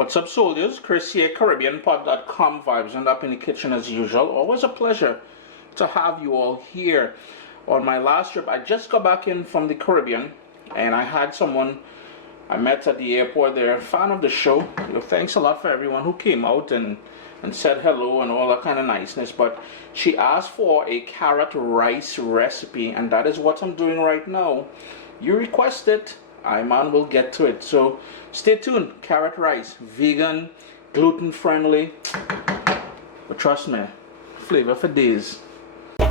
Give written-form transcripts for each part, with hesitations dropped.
What's up, soldiers? Chris here, CaribbeanPod.com vibes, and up in the kitchen as usual. Always a pleasure to have you all here. On my last trip, I just got back in from the Caribbean, and I had someone I met at the airport there, a fan of the show. Thanks a lot for everyone who came out and said hello and all that kind of niceness. But she asked for a carrot rice recipe, and that is what I'm doing right now. You request it, I man will get to it. So stay tuned. Carrot rice, vegan, gluten friendly, but trust me, flavor for days. I've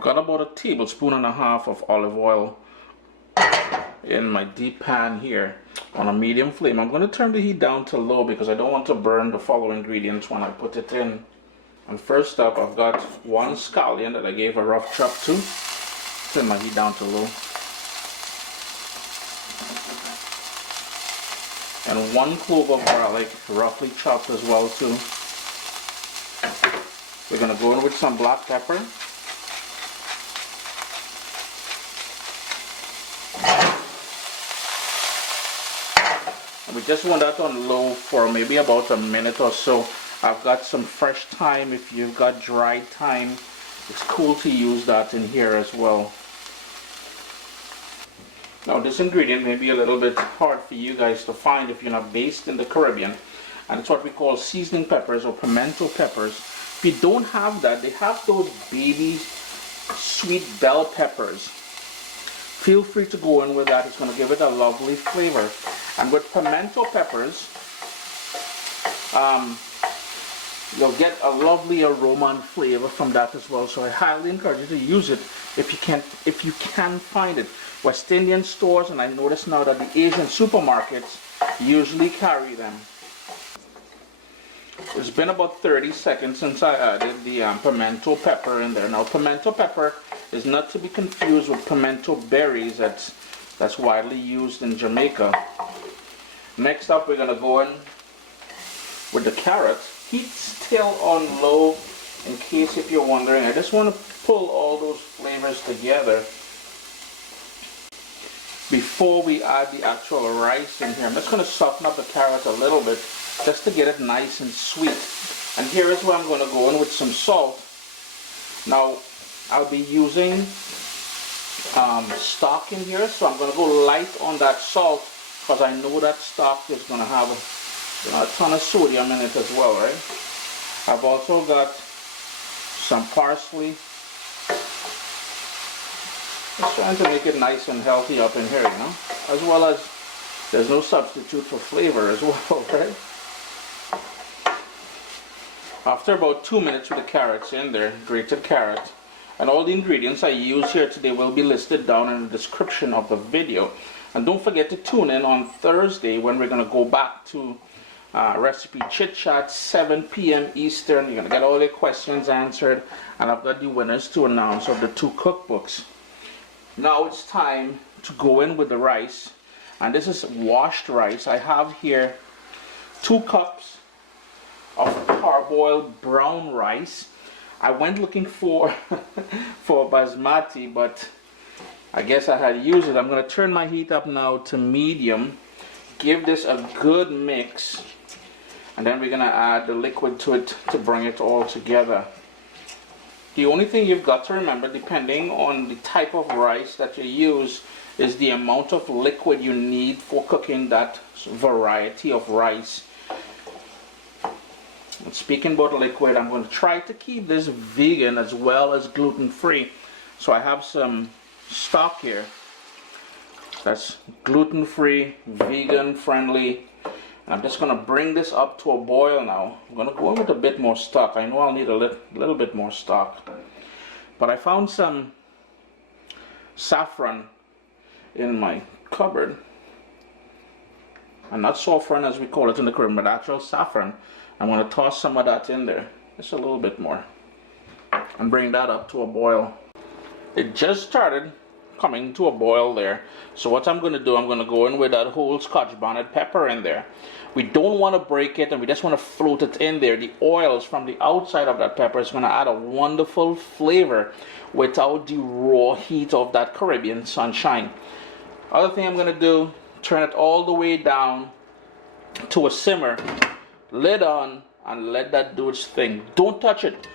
got about a tablespoon and a half of olive oil in my deep pan here on a medium flame. I'm going to turn the heat down to low because I don't want to burn the following ingredients when I put it in. And first up, I've got one scallion that I gave a rough chop to. Turn my heat down to low. And one clove of garlic, roughly chopped as well too. We're going to go in with some black pepper. And we just want that on low for maybe about a minute or so. I've got some fresh thyme. If you've got dried thyme, it's cool to use that in here as well. Now this ingredient may be a little bit hard for you guys to find if you're not based in the Caribbean, and it's what we call seasoning peppers or pimento peppers. If you don't have that, they have those baby sweet bell peppers. Feel free to go in with that. It's going to give it a lovely flavor. And with pimento peppers, you'll get a lovely aroma and flavor from that as well. So I highly encourage you to use it if you can find it. West Indian stores, and I notice now that the Asian supermarkets usually carry them. It's been about 30 seconds since I added the pimento pepper in there. Now pimento pepper is not to be confused with pimento berries that's widely used in Jamaica. Next up, we're going to go in with the carrot. Heat still on low, in case if you're wondering. I just want to pull all those flavors together before we add the actual rice in here. I'm just going to soften up the carrot a little bit just to get it nice and sweet. And here is where I'm going to go in with some salt. Now I'll be using stock in here, so I'm going to go light on that salt because I know that stock is going to have a ton of sodium in it as well, right? I've also got some parsley. Just trying to make it nice and healthy up in here, you know, as well as there's no substitute for flavor as well, right? After about 2 minutes with the carrots in there, grated carrot, and all the ingredients I use here today will be listed down in the description of the video. And don't forget to tune in on Thursday when we're going to go back to recipe chit chat, 7 p.m. Eastern. You're going to get all your questions answered, and I've got the winners to announce of the 2 cookbooks. Now it's time to go in with the rice, and this is washed rice. I have here 2 cups of parboiled brown rice. I went looking for for basmati, but I guess I had to use it. I'm going to turn my heat up now to medium, give this a good mix, and then we're going to add the liquid to it to bring it all together. The only thing you've got to remember, depending on the type of rice that you use, is the amount of liquid you need for cooking that variety of rice. And speaking about liquid, I'm going to try to keep this vegan as well as gluten-free. So I have some stock here that's gluten-free, vegan-friendly. I'm just going to bring this up to a boil now. I'm going to go in with a bit more stock. I know I'll need a little bit more stock. But I found some saffron in my cupboard. And not saffron as we call it in the Caribbean, but actual saffron. I'm going to toss some of that in there. Just a little bit more. And bring that up to a boil. It just started coming to a boil there. So what I'm going to do, I'm going to go in with that whole scotch bonnet pepper in there. We don't want to break it, and we just want to float it in there. The oils from the outside of that pepper is going to add a wonderful flavor without the raw heat of that Caribbean sunshine. Other thing I'm going to do, Turn it all the way down to a simmer. Lid on and let that do its thing. Don't touch it.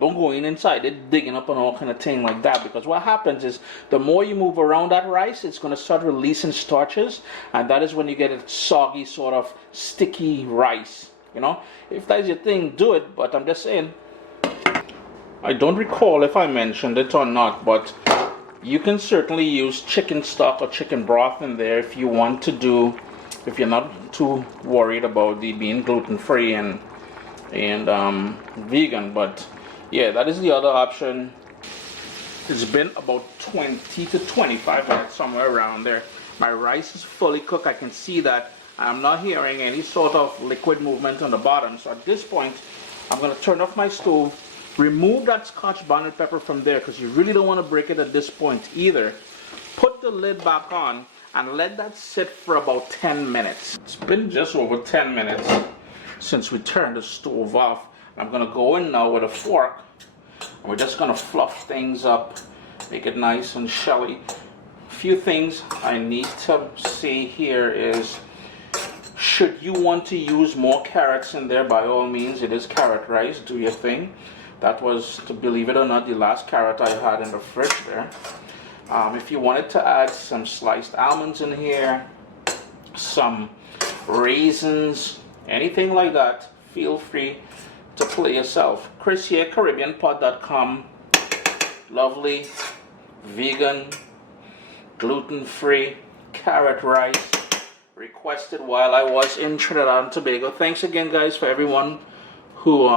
Don't go inside it digging up and all kind of thing like that, because what happens is the more you move around that rice, it's going to start releasing starches, and that is when you get a soggy, sort of sticky rice. You know, if that's your thing, do it, but I'm just saying, I don't recall if I mentioned it or not, but you can certainly use chicken stock or chicken broth in there if you want to do, if you're not too worried about the being gluten-free and vegan. But yeah, that is the other option. It's been about 20 to 25 minutes, somewhere around there. My rice is fully cooked. I can see that. I'm not hearing any sort of liquid movement on the bottom. So at this point, I'm going to turn off my stove, remove that scotch bonnet pepper from there, because you really don't want to break it at this point either. Put the lid back on and let that sit for about 10 minutes. It's been just over 10 minutes since we turned the stove off. I'm going to go in now with a fork, and we're just going to fluff things up, make it nice and shelly. A few things I need to say here is, should you want to use more carrots in there, by all means, it is carrot rice, do your thing. That was, to believe it or not, the last carrot I had in the fridge there. If you wanted to add some sliced almonds in here, some raisins, anything like that, feel free to play yourself. Chris here, CaribbeanPot.com. Lovely, vegan, gluten-free carrot rice, requested while I was in Trinidad and Tobago. Thanks again, guys, for everyone who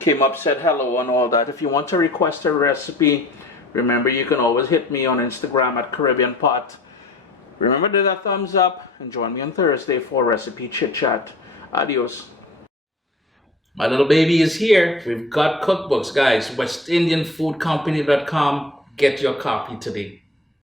came up, said hello and all that. If you want to request a recipe, remember you can always hit me on Instagram at Caribbean Pot. Remember to hit that thumbs up and join me on Thursday for recipe chit chat. Adios. My little baby is here. We've got cookbooks, guys. WestIndianFoodCompany.com. Get your copy today.